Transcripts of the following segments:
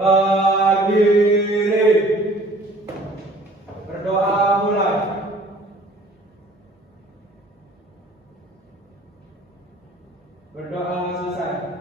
Berdiri. Berdoa mulai. Berdoa selesai.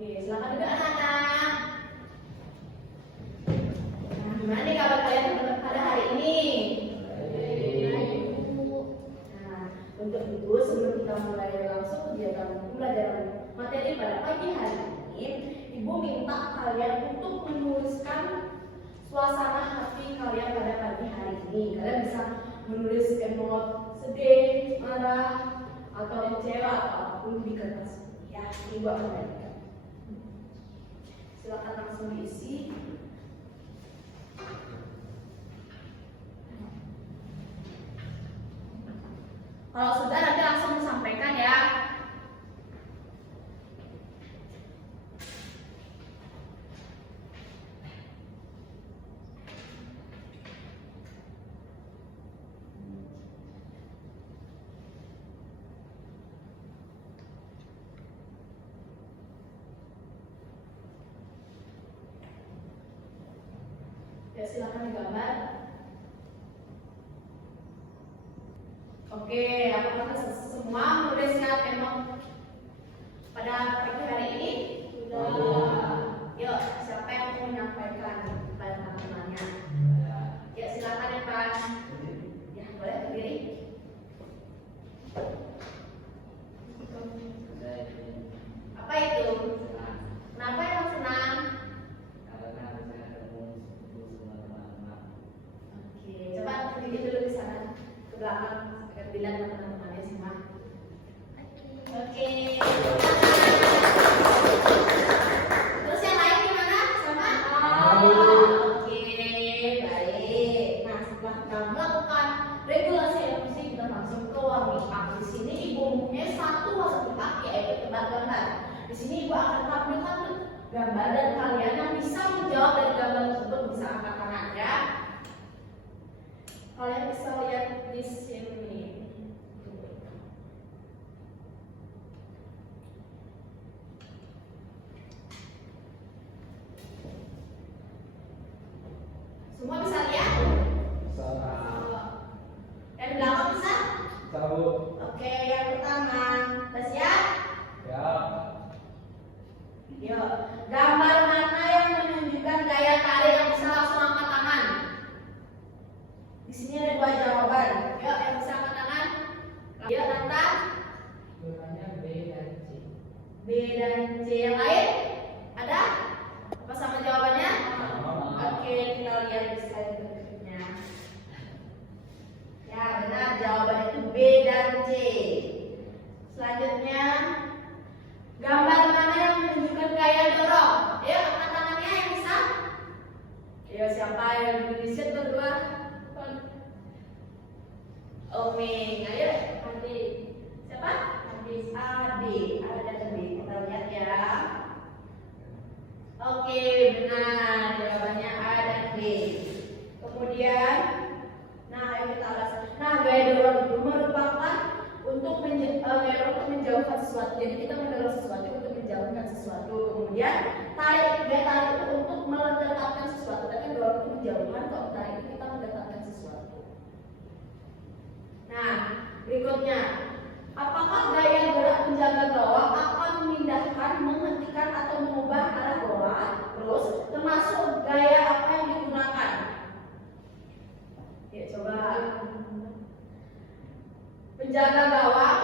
Oke, silakan juga anak-anak. Nah, gimana nih kabar kalian pada hari ini? Baik, Bu. Nah, untuk itu sebelum kita mulai langsung kegiatan pembelajaran materi pada pagi hari ini, Ibu minta kalian untuk menuliskan suasana hati kalian pada pagi hari ini. Kalian bisa menulis emot sedih, marah, atau kecewa atau apapun di kertas. Ya, Ibu akan bagikan. Silakan langsung diisi. Kalau sudah nanti langsung disampaikan ya. Ya, silakan digambar. Oke, apakah semua menuliskan emot pada pagi hari ini? Sudah. Yuk, siapa yang mau menyampaikan pada teman-temannya? Ya, silakan ya Pak. Ya, boleh berdiri. Apa itu? Kenapa yang senang? Oke, coba berdiri dulu di sana ke belakang agar dilihat teman-temannya semua. Oke. Terus yang lain gimana? Sama? Oke, baik. Nah, setelah kita melakukan regulasi emosi, kita langsung ke ruang MIPA. Di sini Ibu mempunyai satu masa depan, yaitu tebak gambar. Di sini Ibu akan tampilkan gambar dan kalian yang bisa menjawab dari gambar tersebut bisa angkat tangan ya. Kalian bisa lihat di sini. Semua bisa lihat? Yang belakang bisa? Oke, yang pertama. Udah siap? Yuk, gambar mana yang menunjukkan gaya tarik yang bisa langsung angkat tangan? Di sini ada dua jawaban. Yuk, yang bisa angkat tangan. Yuk, Nata. B dan C. Yang lain? Ada? Apa sama jawabannya? Oke, kita lihat di slide berikutnya. Ya, benar. Jawabannya itu B dan C. Selanjutnya, gambar mana yang menunjukkan gaya dorong? Ayo, angkat tangannya yang bisa. Ayo, siapa yang Indonesia berdua? Oming. Ayo, nanti siapa? Adi. A dan B. Kita lihat ya. sesuatu. Jadi kita mendorong sesuatu untuk menjauhkan sesuatu. Kemudian gaya tarik itu untuk mendekatkan sesuatu. Tapi dorong itu menjauhkan, kalau tarik itu kita mendekatkan sesuatu. Nah, berikutnya, apakah gaya gerak penjaga gawang akan memindahkan, menghentikan atau mengubah arah bola? Terus, termasuk gaya apa yang digunakan? Ya, coba. Penjaga gawang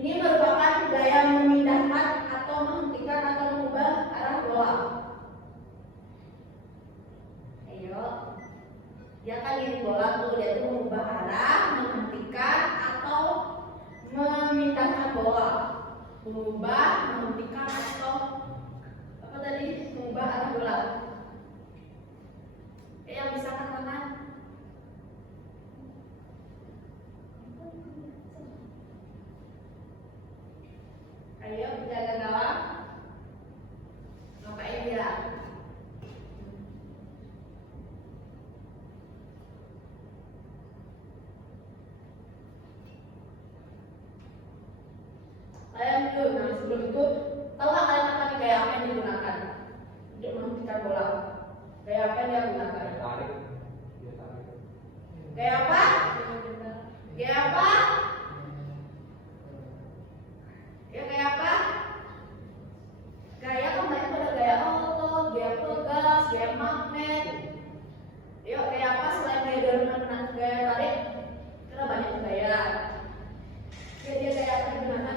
ini merupakan gaya memindahkan atau menghentikan atau mengubah arah bola. Ayo, dia kan ini bola tuh, dia tuh mengubah arah, menghentikan atau memindahkan bola. Mengubah, menghentikan atau apa tadi? Mengubah arah bola. Yang bisa katakan? Ayo penjaga gawang, ngapain dia? Kalian dulu, nah sebelum itu tahu nggak kalian apa nih gaya apa yang digunakan untuk menghentikan bola? Gaya apa yang dia gunakan? Tarik. Dia tarik. Gaya apa? Gaya apa? Ya gaya apa? Gaya kan banyak, pada gaya otot, gaya pegas, gaya magnet. Yuk, gaya apa selain gaya dorongan dan gaya tarik? Karena banyak gaya. Jadi gaya apa gimana?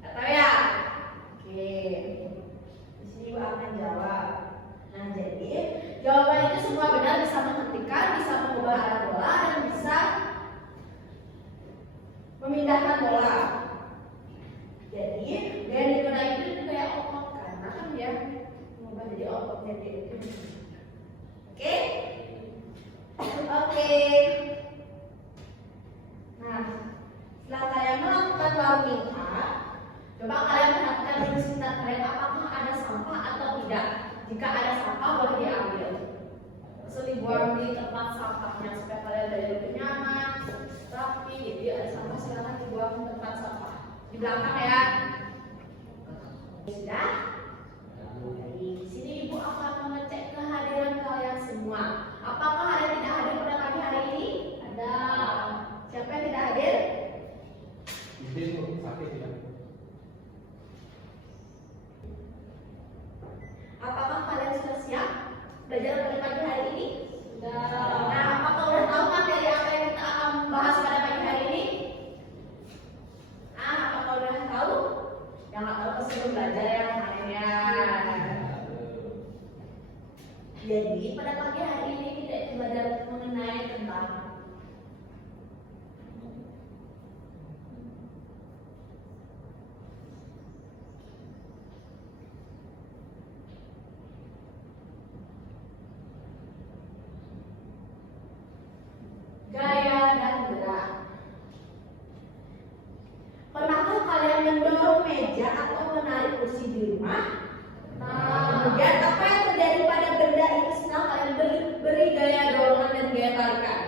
Gak tahu ya? Oke. Di sini Ibu akan jawab. Nah, jadi jawaban itu semua benar, bisa menghentikan, bisa mengubah arah bola, dan bisa memindahkan bola. Jadi gaya digunakan itu gaya otot, karena kan dia mengubah jadi otot jadi itu. Oke? Oke. Nah, setelah kalian melakukan warming up, coba kalian perhatikan di sekitar kalian apakah ada sampah atau tidak. Jika ada sampah boleh diambil. Terus dibuang di tempat sampahnya supaya kalian jadi lebih nyaman, rapi. Jadi ada sampah silakan dibuang ke tempat sampah di belakang ya. Sudah? Baik. Di sini Ibu akan mengecek kehadiran kalian semua. Apakah ada yang tidak hadir pada pagi hari ini? Ada. Siapa yang tidak hadir? Izin sakit ya. Apakah kalian sudah siap belajar pada pagi hari ini? Sudah. Nah, apakah udah tahu materi apa yang kita akan bahas pada pagi hari ini? Apakah udah tahu? Yang nggak tahu pasti belum belajar ya kemarinnya. Jadi pada pagi hari ini kita belajar mengenai tentang gaya dan gerak. Pernahkah kalian mendorong meja atau menarik kursi di rumah? Kemudian apa yang terjadi pada benda itu setelah kalian beri gaya dorongan dan gaya tarikan?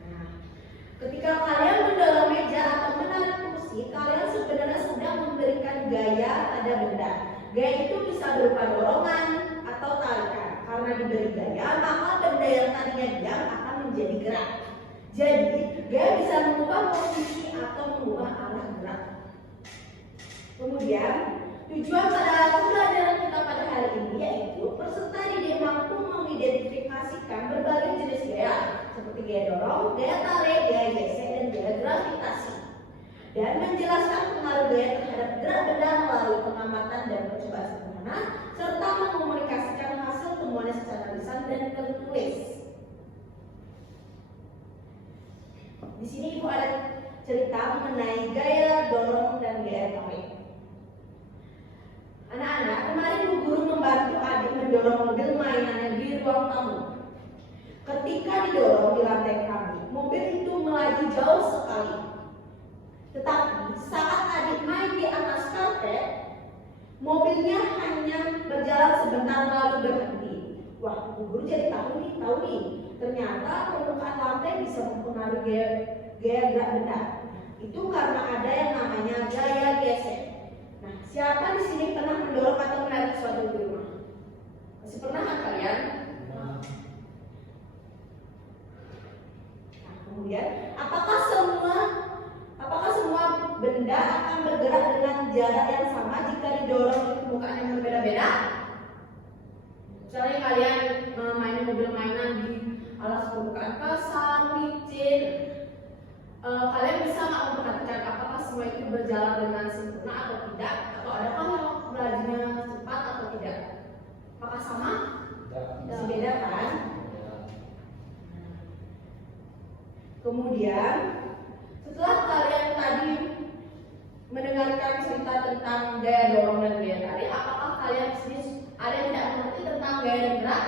Nah, ketika kalian mendorong meja atau menarik kursi, kalian sebenarnya sedang memberikan gaya pada benda. Gaya itu bisa berupa dorongan atau tarikan. Karena diberi gaya, maka benda yang tadinya diam akan menjadi gerak. Jadi, gaya bisa mengubah posisi atau mengubah arah gerak. Kemudian, tujuan pada pembelajaran kita pada hari ini yaitu peserta didik mampu mengidentifikasikan berbagai jenis gaya seperti gaya dorong, gaya tarik, gaya gesek, dan gaya gravitasi, dan menjelaskan pengaruh gaya terhadap gerak benda melalui pengamatan dan percobaan sederhana, serta mengkomunikasikan hasil temuannya secara lisan dan tertulis. Di sini Ibu ada cerita mengenai gaya dorong dan gaya tarik. Anak-anak, kemarin Bu Guru membantu adik mendorong mobil mainannya di ruang tamu. Ketika didorong di lantai kami, mobil itu melaju jauh sekali. Tetapi saat adik main di atas karpet, mobilnya hanya berjalan sebentar lalu berhenti. Wah, guru jadi tahu nih, ternyata permukaan lantai bisa mempengaruhi gaya gerak benda. Itu karena ada yang namanya gaya gesek. Nah, siapa di sini pernah mendorong atau menarik sesuatu di rumah? Masih pernah kan kalian? Nah, Nah, kemudian apakah semua benda akan bergerak dengan jarak yang sama jika didorong di permukaan yang berbeda-beda? Misalnya kalian main mobil mainan di alas permukaan kasar, licin, kalian bisa nggak memperhatikan apakah semua itu berjalan dengan sempurna atau tidak, atau adakah yang larinya cepat atau tidak? Apakah sama? tidak. Masih beda kan? Ya. Kemudian setelah kalian tadi mendengarkan cerita tentang gaya dorong dan gaya tarik, apakah kalian di sini ada yang tidak mengerti tentang gaya gerak?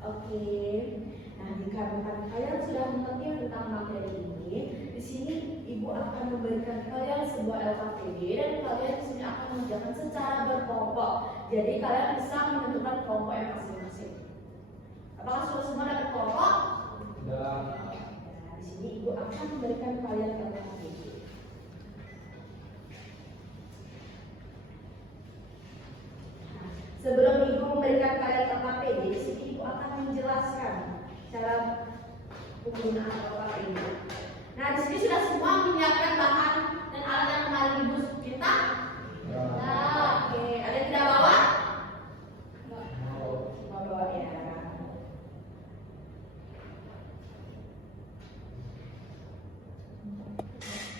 Oke. Nah, dikarenakan kalian sudah mengerti tentang materi ini, di sini ibu akan memberikan kalian sebuah LKPD dan kalian di sini akan mengerjakan secara berkelompok. Jadi kalian bisa menentukan kelompok yang masing-masing. Apakah sudah semua dapat kelompok? Sudah. Nah, di sini ibu akan memberikan kalian LKPD. Sebelum ibu memberikan kalian LKPD, di sini ibu akan menjelaskan cara penggunaan LKPD. Nah, di sini sudah semua menyiapkan bahan dan alat yang kemarin ibu minta. Ya. Nah, oke, ada yang tidak bawa? Mau. Mau bawa ya.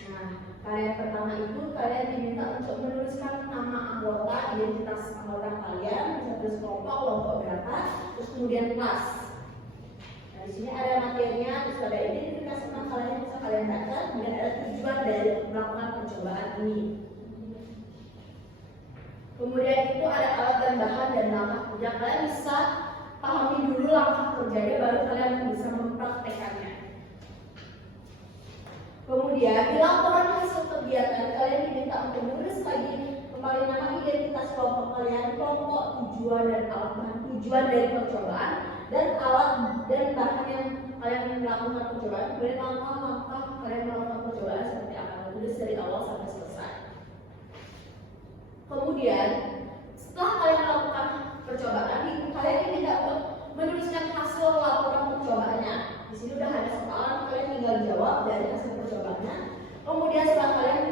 Nah, kalian pertama itu kalian diminta untuk menuliskan nama anggota, identitas anggota kalian, bisa tulis kelompok berapa, terus kemudian kelas. Nah, di sini ada materinya, terus ada identitas tentang kalian yang bisa kalian baca, kemudian ada tujuan dari melakukan percobaan ini. Kemudian itu ada alat dan bahan dan langkah kerja. Kalian bisa pahami dulu langkah kerjanya, baru kalian bisa mempraktekannya. Kemudian di laporan hasil kegiatan kalian diminta untuk menulis lagi kembali nama identitas kelompok kalian, kelompok, tujuan dan alat bahan, tujuan dari percobaan dan alat dan bahan yang kalian melakukan percobaan. Kemudian langkah-langkah kalian melakukan percobaan seperti apa, tulis dari awal sampai selesai. Kemudian setelah kalian melakukan percobaan, kalian diminta untuk menuliskan hasil laporan percobaannya. Di sini udah ada soalan, kalian tinggal jawab dari hasil percobaannya. Kemudian setelah kalian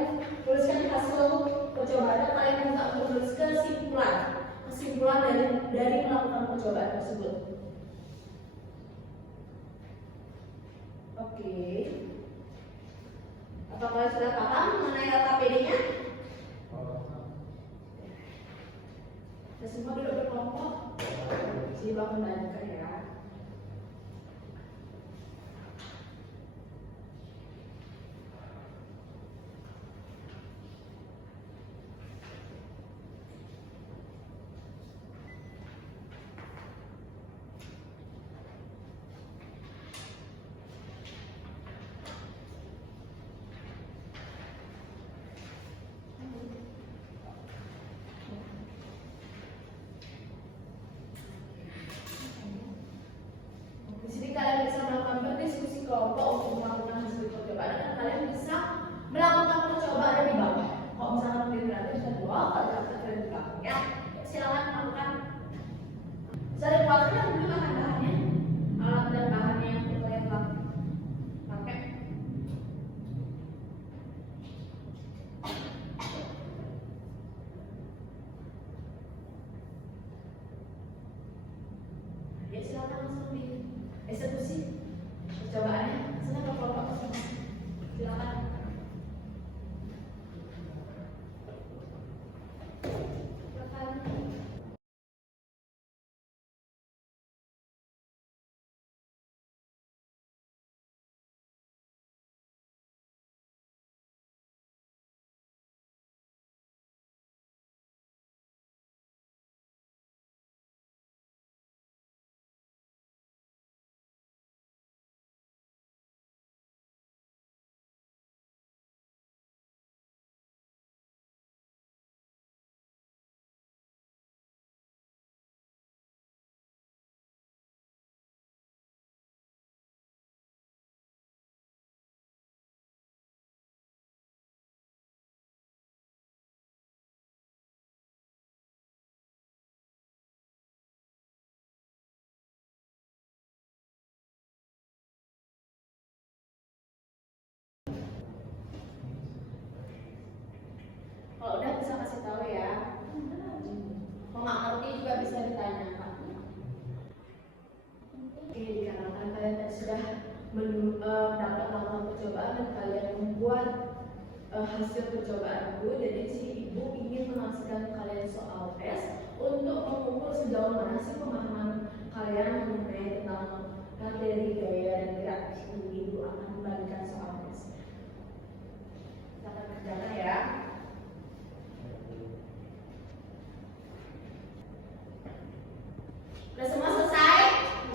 tuliskan hasil percobaannya, kalian minta untuk menulis kesimpulan dari melakukan percobaan tersebut. Oke. Apa kalian sudah paham mengenai LKPD-nya? Kita semua duduk berkelompok. Jadi bangun lanjutkan ya. Di sini kalian bisa melakukan berdiskusi kelompok untuk melakukan hasil percobaan dan kalian bisa melakukan percobaan di bawah. Kalau misalkan kalian berada bisa di bawah, kalau tidak bisa kalian di belakang ya. Silakan melakukan. Bisa dikeluarkan dulu bahan-bahannya, alat dan bahannya yang kalian pakai. Ya silakan langsung dieksekusi percobaannya. Silakan kelompok masing-masing. Silakan. ya. Kalau nggak ngerti juga bisa ditanyakan. Oke, dikarenakan kalian tadi sudah dapat melakukan percobaan dan kalian membuat hasil percobaan itu, jadi si ibu ingin mengasihkan kalian soal tes untuk mengukur sejauh mana sih pemahaman kalian mengenai tentang materi gaya dan gerak. Ibu akan membagikan soal tes. Kita akan kerjakan ya. Udah semua selesai?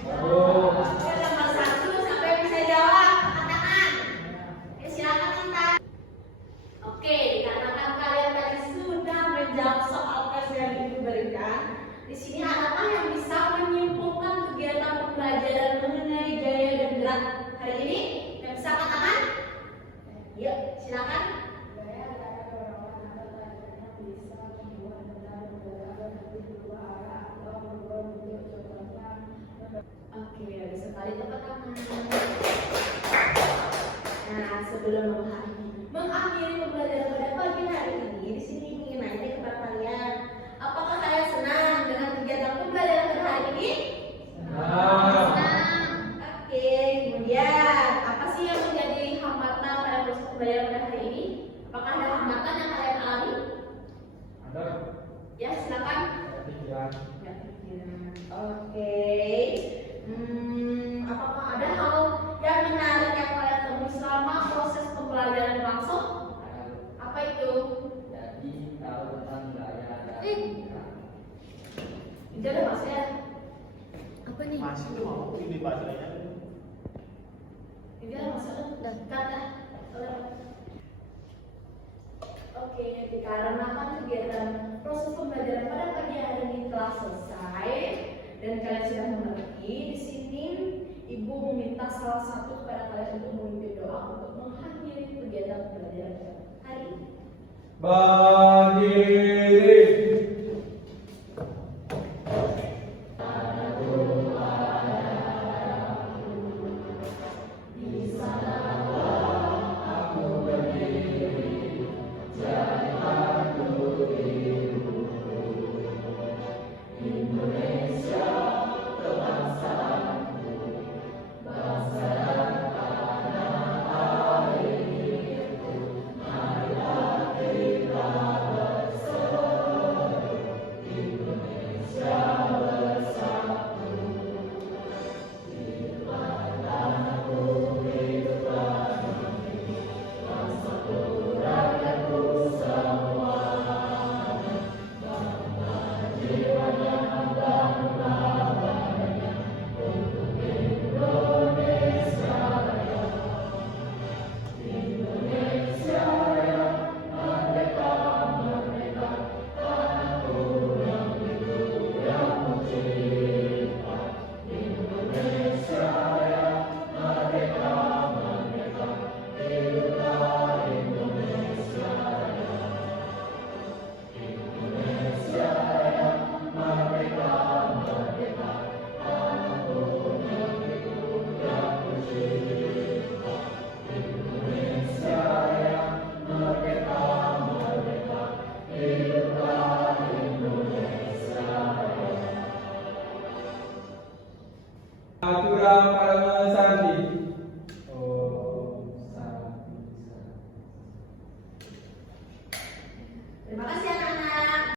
Oke, nomor 1 sampai bisa jawab, angkat tangan. Oke, silakan angkat. Oke, dikarenakan kalian tadi sudah menjawab soal tes yang ibu berikan, di sini adakah yang bisa menyimpulkan kegiatan pembelajaran mengenai gaya dan gerak hari ini? Yang bisa angkat tangan? Yuk, silakan. Oke, bisa tarik tepuk tangan. Nah, sebelum mengakhiri pembelajaran pada pagi hari ini, di sini ingin nanya kepada kalian, apakah kalian senang dengan kegiatan pembelajaran pada hari ini? Senang. Oke, kemudian apa sih yang menjadi hambatan pada proses pembelajaran pada hari ini? Apakah ada hambatan yang kalian alami? Ada. Ya, silakan. Pikiran. Ya, pikiran. Oke. Apakah ada hal yang menarik yang kalian temui selama proses pembelajaran langsung? Apa itu? Jadi tahu tentang gaya dan gerak. Itu ada maksudnya? Apa nih? Masih tuh mau ini bahasanya. Itu ada maksudnya? Kata. Oke, dikarenakan kegiatan proses pembelajaran pada pagi hari ini telah selesai dan kalian sudah mengerti, di sini ibu meminta salah satu kepada kalian untuk memimpin doa untuk mengakhiri kegiatan pembelajaran hari ini. Berdiri. Aturan para